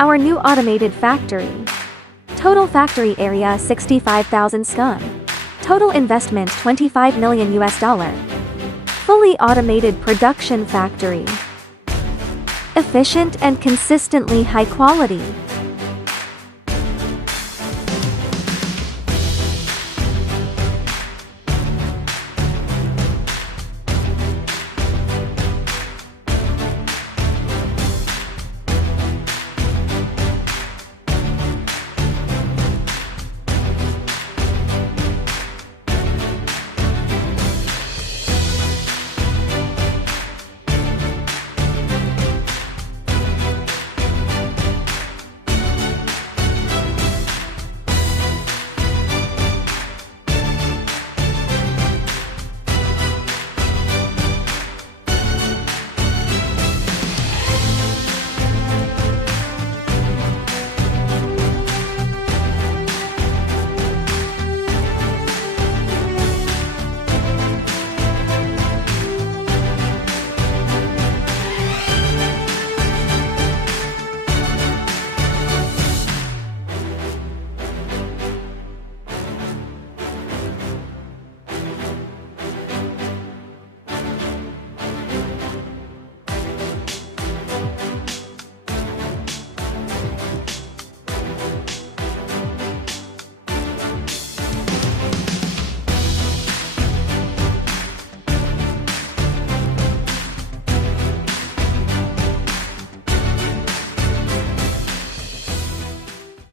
Our new automated factory. Total factory area 65,000 scum. Total investment 25 million USD. Fully automated production factory. Efficient and consistently high quality.